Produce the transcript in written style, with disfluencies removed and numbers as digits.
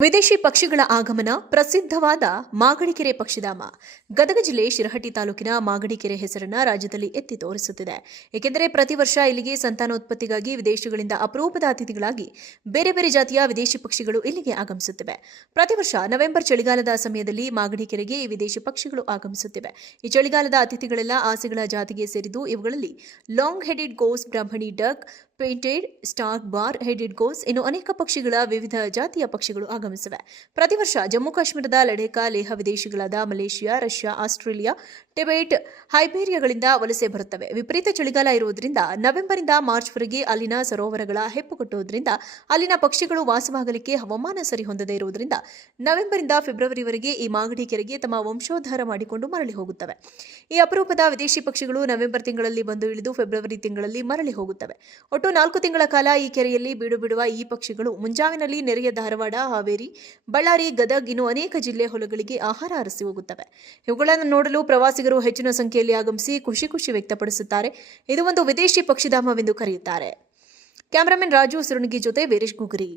ವಿದೇಶಿ ಪಕ್ಷಿಗಳ ಆಗಮನ ಪ್ರಸಿದ್ಧವಾದ ಮಾಗಡಿಕೆರೆ ಪಕ್ಷಿಧಾಮ ಗದಗ ಜಿಲ್ಲೆ ಶಿರಹಟ್ಟಿ ತಾಲೂಕಿನ ಮಾಗಡಿಕೆರೆ ಹೆಸರನ್ನ ರಾಜ್ಯದಲ್ಲಿ ಎತ್ತಿ ತೋರಿಸುತ್ತಿದೆ. ಏಕೆಂದರೆ ಪ್ರತಿ ವರ್ಷ ಇಲ್ಲಿಗೆ ಸಂತಾನೋತ್ಪತ್ತಿಗಾಗಿ ವಿದೇಶಗಳಿಂದ ಅಪರೂಪದ ಅತಿಥಿಗಳಾಗಿ ಬೇರೆ ಬೇರೆ ಜಾತಿಯ ವಿದೇಶಿ ಪಕ್ಷಿಗಳು ಇಲ್ಲಿಗೆ ಆಗಮಿಸುತ್ತಿವೆ. ಪ್ರತಿ ವರ್ಷ ನವೆಂಬರ್ ಚಳಿಗಾಲದ ಸಮಯದಲ್ಲಿ ಮಾಗಡಿಕೆರೆಗೆ ಈ ವಿದೇಶಿ ಪಕ್ಷಿಗಳು ಆಗಮಿಸುತ್ತಿವೆ. ಈ ಚಳಿಗಾಲದ ಅತಿಥಿಗಳೆಲ್ಲ ಆಸೆಗಳ ಜಾತಿಗೆ ಸೇರಿದ್ದು ಇವುಗಳಲ್ಲಿ long headed goose, Brahminy duck, painted stork bar headed goose ಇನ್ನು ಅನೇಕ ಪಕ್ಷಿಗಳ ವಿವಿಧ ಜಾತಿಯ ಪಕ್ಷಿಗಳು ಆಗಮಿಸಿವೆ. ಪ್ರತಿ ವರ್ಷ ಜಮ್ಮು ಕಾಶ್ಮೀರದ ಲಡೇಕಾ, ಲೇಹ ವಿದೇಶಿಗಳಾದ ಮಲೇಷಿಯಾ, ರಷ್ಯಾ, ಆಸ್ಟ್ರೇಲಿಯಾ, ಟಿಬೆಟ್, ಹೈಬೇರಿಯಾಗಳಿಂದ ವಲಸೆ ಬರುತ್ತವೆ. ವಿಪರೀತ ಚಳಿಗಾಲ ಇರುವುದರಿಂದ ನವೆಂಬರ್ನಿಂದ ಮಾರ್ಚ್ವರೆಗೆ ಅಲ್ಲಿನ ಸರೋವರಗಳ ಹೆಪ್ಪುಗಟ್ಟುವುದರಿಂದ ಅಲ್ಲಿನ ಪಕ್ಷಿಗಳು ವಾಸವಾಗಲಿಕ್ಕೆ ಹವಾಮಾನ ಸರಿ ಹೊಂದದೇ ಇರುವುದರಿಂದ ನವೆಂಬರ್ನಿಂದ ಫೆಬ್ರವರಿವರೆಗೆ ಈ ಮಾಗಡಿಕೆರೆಗೆ ತಮ್ಮ ವಂಶೋದ್ಧಾರ ಮಾಡಿಕೊಂಡು ಮರಳಿ ಹೋಗುತ್ತವೆ. ಈ ಅಪರೂಪದ ವಿದೇಶಿ ಪಕ್ಷಿಗಳು ನವೆಂಬರ್ ತಿಂಗಳಲ್ಲಿ ಬಂದು ಇಳಿದು ಫೆಬ್ರವರಿ ತಿಂಗಳಲ್ಲಿ ಮರಳಿ ಹೋಗುತ್ತವೆ. ಒಟ್ಟು 4 ತಿಂಗಳ ಕಾಲ ಈ ಕೆರೆಯಲ್ಲಿ ಬೀಡು ಬಿಡುವ ಈ ಪಕ್ಷಿಗಳು ಮುಂಜಾವಿನಲ್ಲಿ ನೆರೆಯ ಧಾರವಾಡ, ಹಾವೇರಿ, ಬಳ್ಳಾರಿ, ಗದಗ್ ಇನ್ನು ಅನೇಕ ಜಿಲ್ಲೆ ಹೊಲಗಳಿಗೆ ಆಹಾರ ಅರಸಿ ಹೋಗುತ್ತವೆ. ಇವುಗಳನ್ನು ನೋಡಲು ಪ್ರವಾಸಿಗರು ಹೆಚ್ಚಿನ ಸಂಖ್ಯೆಯಲ್ಲಿ ಆಗಮಿಸಿ ಖುಷಿ ವ್ಯಕ್ತಪಡಿಸುತ್ತಾರೆ. ಇದು ಒಂದು ವಿದೇಶಿ ಪಕ್ಷಿಧಾಮವೆಂದು ಕರೆಯುತ್ತಾರೆ. ಕ್ಯಾಮರಾಮನ್ ರಾಜು ಸುರಣಿಗಿ ಜೊತೆ ವೀರೇಶ್ ಗುಗರಿ.